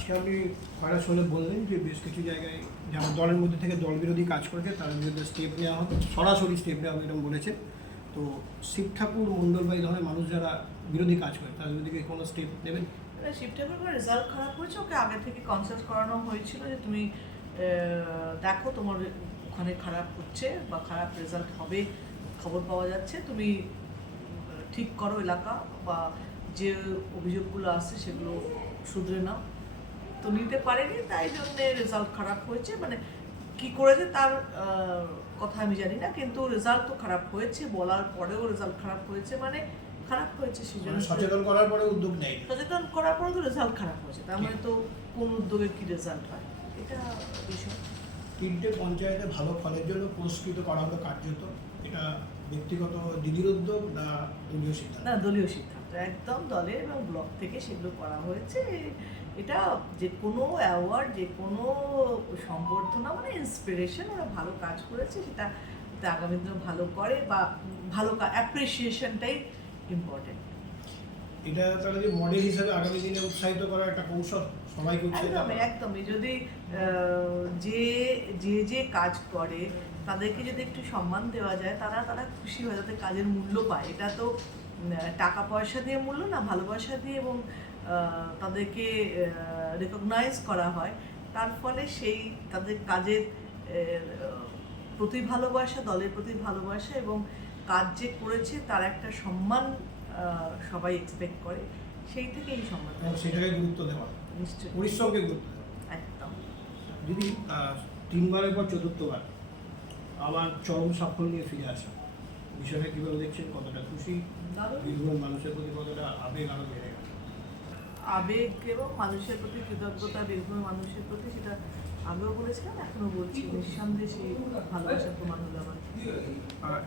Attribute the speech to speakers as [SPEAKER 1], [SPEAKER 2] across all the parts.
[SPEAKER 1] আজকে আপনি খয়রা শোলে বললেন যে বেশ কিছু জায়গায় যেমন দলের মধ্যে থেকে দল বিরোধী কাজ করেছে তার বিরুদ্ধে স্টেপ নেওয়া হবে সরাসরি স্টেপ নেওয়া হবে এরকম বলেছেন। তো শিব ঠাকুর মণ্ডল বা এই ধরনের মানুষ যারা বিরোধী কাজ করে, তাদের বিরুদ্ধে কোনো স্টেপ নেবেন?
[SPEAKER 2] শিব ঠাকুরের রেজাল্ট খারাপ হয়েছে, ওকে আগে থেকে কনসাল্ট করানো হয়েছিল যে তুমি দেখো তোমার ওখানে খারাপ হচ্ছে বা খারাপ রেজাল্ট হবে, খবর পাওয়া যাচ্ছে, তুমি, ঠিক করো এলাকা বা যে অভিযোগগুলো আসছে সেগুলো শুধরে নাও। তো নিতে পারেনি তাই জন্যে রেজাল্ট খারাপ হয়েছে। মানে কি করেছে তার কথা আমি জানি না কিন্তু রেজাল্ট তো খারাপ হয়েছে বলার পরেও রেজাল্ট খারাপ হয়েছে মানে খারাপ হয়েছে সেই জন্য
[SPEAKER 1] মানে সচেতন করার পরে উদ্যোগ নেই।
[SPEAKER 2] সচেতন করার পরে তো রেজাল্ট খারাপ হয়েছে তার মানে তো কোন উদ্যোগে কি রেজাল্ট হয়? এটা বিষয়।
[SPEAKER 1] তিনটে পঞ্চায়েতে ভালো ফলের জন্য পুরস্কৃত করা হলো কার্যত এটা ব্যক্তিগত দিদির উদ্যোগ না দলীয় সিদ্ধান্ত?
[SPEAKER 2] না দলীয় সিদ্ধান্ত। একদম দলের এবং ব্লক থেকে সেগুলো করা হয়েছে। এটা যে কোনো অ্যাওয়ার্ড যে কোনো সম্বর্ধনা মানে ইন্সপিরেশন ওরা ভালো কাজ করেছে সেটা আগামী দিনে ভালো করে বা ভালো অ্যাপ্রিসিয়েশনটাই ইম্পর্টেন্ট
[SPEAKER 1] এটা তাহলে যে মডেল হিসেবে আগামী দিনে উৎসাহিত করার একটা কৌশল সবাই করছে।
[SPEAKER 2] একদমই একদমই। যদি যে যে যে কাজ করে তাদেরকে যদি একটু সম্মান দেওয়া যায় তারা তারা খুশি হয় তাদের কাজের মূল্য পায়। এটা তো টাকা পয়সা দিয়ে মূল্য না ভালোবাসা দিয়ে এবং তাদেরকে রেকগনাইজ করা হয়। তার ফলে সেই তাদের কাজের প্রতি ভালোবাসা দলের প্রতি ভালোবাসা এবং কাজ যে করেছে তার একটা সম্মান সবাই এক্সপেক্ট করে। সেই থেকে এই সম্মান
[SPEAKER 1] সেটাকে গুরুত্ব দেওয়া।
[SPEAKER 2] নিশ্চয়ই।
[SPEAKER 1] পরিশ্রমকে গুরুত্ব দেওয়া।
[SPEAKER 2] একদম।
[SPEAKER 1] যদি তিনবারের পর চতুর্থবার আমার চরম সাফল্য নিয়ে ফিরে আসা। বিষয়টা কীভাবে দেখছেন? কতটা খুশি? বীরভূম মানুষের প্রতি কতটা আবেগ আরও বেড়ে গেল?
[SPEAKER 2] আবেগ এবং মানুষের প্রতি কৃতজ্ঞতা বীরভূমের মানুষের প্রতি সেটা আগেও বলেছিলাম এখনও বলছি। নিঃসন্দেহে সেই ভালোবাসার প্রমাণ হলো আমার।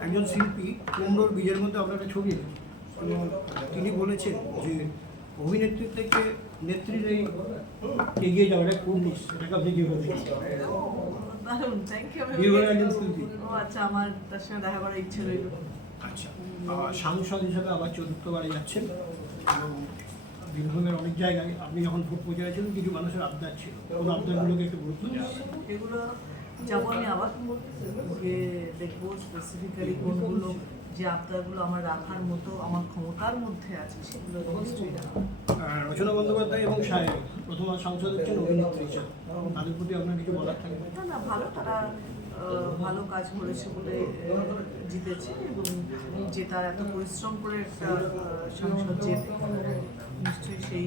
[SPEAKER 1] একজন শিল্পী কুমড়োর বীজের মধ্যে আপনার একটা ছবি তিনি বলেছেন যে অভিনেত্রী থেকে নেত্রীর এই এগিয়ে যাওয়াটা খুব মিস এটাকে আপনি কীভাবে দেখছেন?
[SPEAKER 2] দারুণ থ্যাংক ইউ
[SPEAKER 1] একজন শিল্পী।
[SPEAKER 2] ও আচ্ছা আমার তার সঙ্গে দেখা করার ইচ্ছে রইল।
[SPEAKER 1] আচ্ছা সাংসদ হিসাবে আবার চতুর্থবারে যাচ্ছেন এবং বীরভূমের অনেক জায়গায় আপনি যখন ভোট প্রচারে ছিলেন কিছু মানুষের আবদার ছিল। কোন আবদারগুলোকে একটু গুরুত্ব দেওয়া
[SPEAKER 2] এগুলো যাব আমি আবার। গিয়ে দেখব স্পেসিফিক্যালি কোনগুলো যে আবদারগুলো আমার রাখার মতো আমার ক্ষমতার মধ্যে আছে সেগুলো
[SPEAKER 1] রচনা বন্দ্যোপাধ্যায় এবং সাহেব প্রথম সাংসদ হচ্ছেন অভিনেত্রী হিসাবে। তাদের প্রতি আপনার কিছু বলার থাকবে
[SPEAKER 2] না না ভালো তারা ভালো কাজ করেছে বলে জিতেছে এবং যে তার এত পরিশ্রম করে একটা সাংসদ জেতে নিশ্চয়ই সেই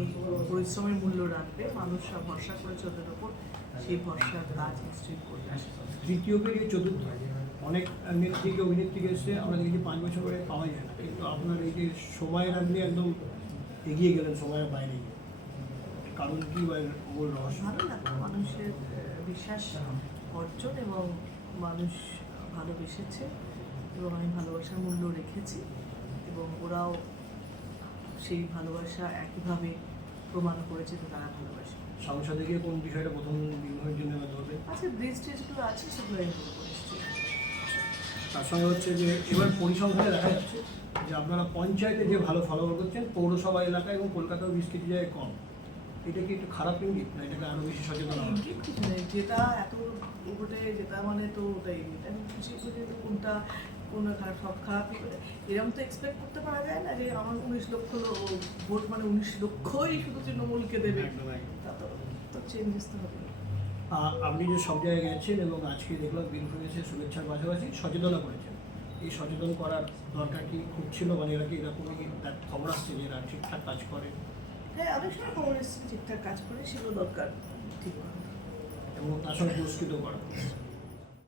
[SPEAKER 2] পরিশ্রমের মূল্য রাখবে। মানুষরা ভরসা করেছে ওদের ওপর সেই ভরসার কাজ নিশ্চয়ই করবে।
[SPEAKER 1] তৃতীয় পেরিয়ে চতুর্থ। অনেক নেত্রীকে অভিনেত্রীকে এসে আমরা দেখেছি পাঁচ বছর করে পাওয়া যায় না। কিন্তু আপনার এই যে সময়ের আপনি একদম এগিয়ে গেলেন সময়ের বাইরে। গিয়ে কারণ কি
[SPEAKER 2] ভালো লাগল। মানুষের বিশ্বাস অর্জন এবং মানুষ ভালোবেসেছে এবং আমি ভালোবাসার মূল্য রেখেছি এবং ওরাও সেই ভালোবাসা একইভাবে প্রমাণ করেছে যে তারা ভালোবাসে।
[SPEAKER 1] সংসদে গিয়ে কোন বিষয়টা প্রথম বিনিময়ের জন্য ধরবে?
[SPEAKER 2] আচ্ছা ব্রিজ টেস্টগুলো আছে সেগুলো আমি
[SPEAKER 1] তার সঙ্গে হচ্ছে যে এবার পরিসংখ্যানে দেখা যাচ্ছে যে আপনারা পঞ্চায়েতে যে ভালো ফলাফল করছেন পৌরসভা এলাকা এবং কলকাতাও বেশ কিছু জায়গায় কম। এটা কি একটু খারাপ ইঙ্গিত? না এটাকে আরও বেশি সচেতন
[SPEAKER 2] কিছু নেই। যেটা এত ভোটে যেটা মানে তো ওটাই। আমি খুশি খুশি তো কোনটা কোন খারাপ সব খারাপ এরকম তো এক্সপেক্ট করতে পারা যায় না যে আমার উনিশ লক্ষ ভোট মানে উনিশ লক্ষই শুধু তৃণমূলকে দেবে। তা তো চেঞ্জেস তো হবে।
[SPEAKER 1] আপনি যে সব জায়গায় গেছেন এবং আজকে দেখলাম বীরভূমে এসে শুভেচ্ছার পাশাপাশি সচেতনও করেছেন। এই সচেতন করার দরকার কি খুব ছিল? মানে এরা কি এরকমই খবর আসছে যে এরা ঠিকঠাক কাজ করে?
[SPEAKER 2] হ্যাঁ অনেক সময় খবর এসেছে ঠিকঠাক কাজ করে, সেগুলো দরকার। ঠিক করা
[SPEAKER 1] এবং তার সঙ্গে পুরস্কৃত করা।